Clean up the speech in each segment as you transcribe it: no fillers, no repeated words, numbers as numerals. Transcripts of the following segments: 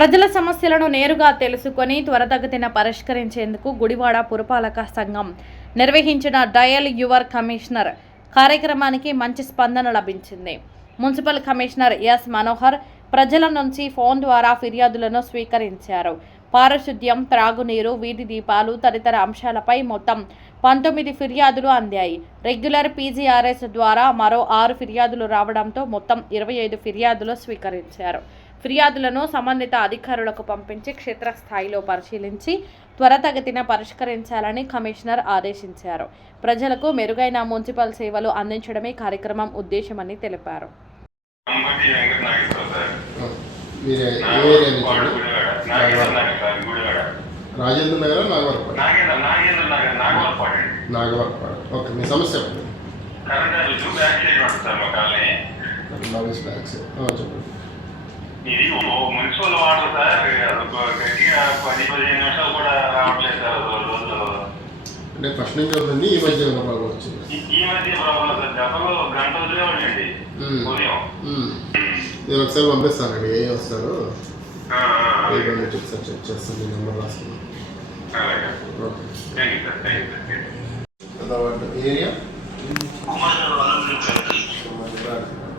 ప్రజల సమస్యలను నేరుగా తెలుసుకొని త్వరితగతిన పరిష్కరించేందుకు గుడివాడ పురపాలక సంఘం నిర్వహించిన డయల్ యువర్ కమిషనర్ కార్యక్రమానికి మంచి స్పందన లభించింది. మున్సిపల్ కమిషనర్ ఎస్ మనోహర్ ప్రజల నుంచి ఫోన్ ద్వారా ఫిర్యాదులను స్వీకరించారు. పారిశుద్ధ్యం, త్రాగునీరు, వీధి దీపాలు తదితర అంశాలపై మొత్తం 19 ఫిర్యాదులు అందాయి. రెగ్యులర్ పీజీఆర్ఎస్ ద్వారా మరో 6 ఫిర్యాదులు రావడంతో మొత్తం 25 ఫిర్యాదులు స్వీకరించారు. ఫిర్యాదులను సంబంధిత అధికారులకు పంపించి క్షేత్రస్థాయిలో పరిశీలించి త్వరితగతిన పరిష్కరించాలని కమిషనర్ ఆదేశించారు. ప్రజలకు మెరుగైన మున్సిపల్ సేవలు అందించడమే కార్యక్రమం ఉద్దేశమని తెలిపారు. రాజేంద్ర నగర్ నాగవరపాడు. ఓకే, మీ సమస్య చెప్పండి. ఇది మున్సిపల్ వాటర్ సార్, గట్టిగా 10-15 నిమిషాలు కూడా రావట్లేదు సార్. రోజులు అంటే ఫస్ట్ నుంచి ఉంటుంది, ఈ మధ్య ఉన్న ప్రాబ్లం వచ్చింది. ఈ మధ్య ప్రాబ్లం సార్, గతంలో గంట వదిలేవాడండి ఉదయం. నేను ఒకసారి పంపిస్తానండి, ఏ వస్తారు ఒకసారి చెక్ చేస్తాను, నెంబర్ రాస్తాను. ఏరియా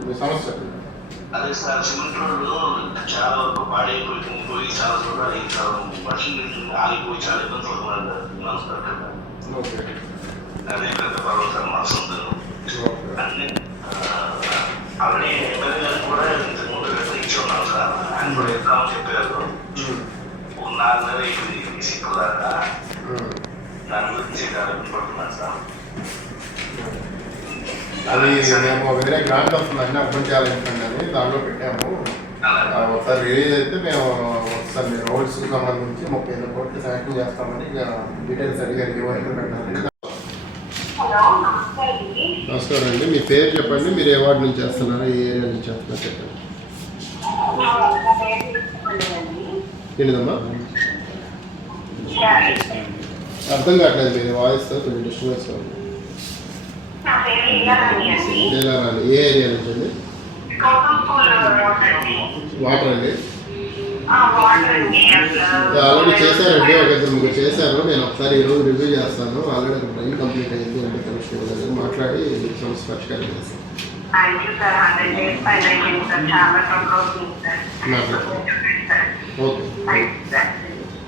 మీ సమస్య? అదే సార్, సిమెంట్ రోడ్లు చాలా వరకు పాడైపోయి చాలా చోట్ల వర్షం ఆగిపోయి చాలా ఇబ్బంది పడుతున్నారు. అదే పెద్ద పర్వం సార్ మా సొంతం. అన్నీ అవన్నీ ఎమ్మెల్యే గారికి కూడా ఇంతకుముందు ఇచ్చి ఉన్నాం సార్. ఆయన కూడా ఇద్దామని చెప్పారు. ఒక 4 నెలలు అయిపోయింది సిక్కు దాకా. దాని గురించి పడుతున్నాను సార్. అది మేము వేరే గ్రాంట్ వస్తుందండి, అర్థం చేయాలంటే దాంట్లో పెట్టాము. ఒకసారి రిలీజ్ అయితే మేము ఒకసారి రోడ్స్ సంబంధించి 35 కోట్లు శాంక్షన్ చేస్తామని డీటెయిల్స్ అడిగారు. ఏ వైపు పెట్టాలి? నమస్కారం అండి, మీ పేరు చెప్పండి, మీరు ఏ వార్డు నుంచి చేస్తున్నారు, ఏ ఏరియా నుంచి చేస్తున్నారు చెప్పండి. ఏంటిదమ్మా అర్థం కావట్లేదు, మీరు వాయిస్ కొంచెం డిస్టర్బెన్స్ ఉంది. ఏ ఏరియా నుంచి అండి? వాటర్ అండి ఆల్రెడీ చేశారండి, ఒక 2-3 చేశారు. నేను ఒకసారి ఈరోజు రివ్యూ చేస్తాను. ఆల్రెడీ ఒక ట్రైన్ కంప్లీట్ అయింది అంటే కమిషనర్ దగ్గర మాట్లాడి సమస్య పరిష్కారం చేస్తాను. ఓకే.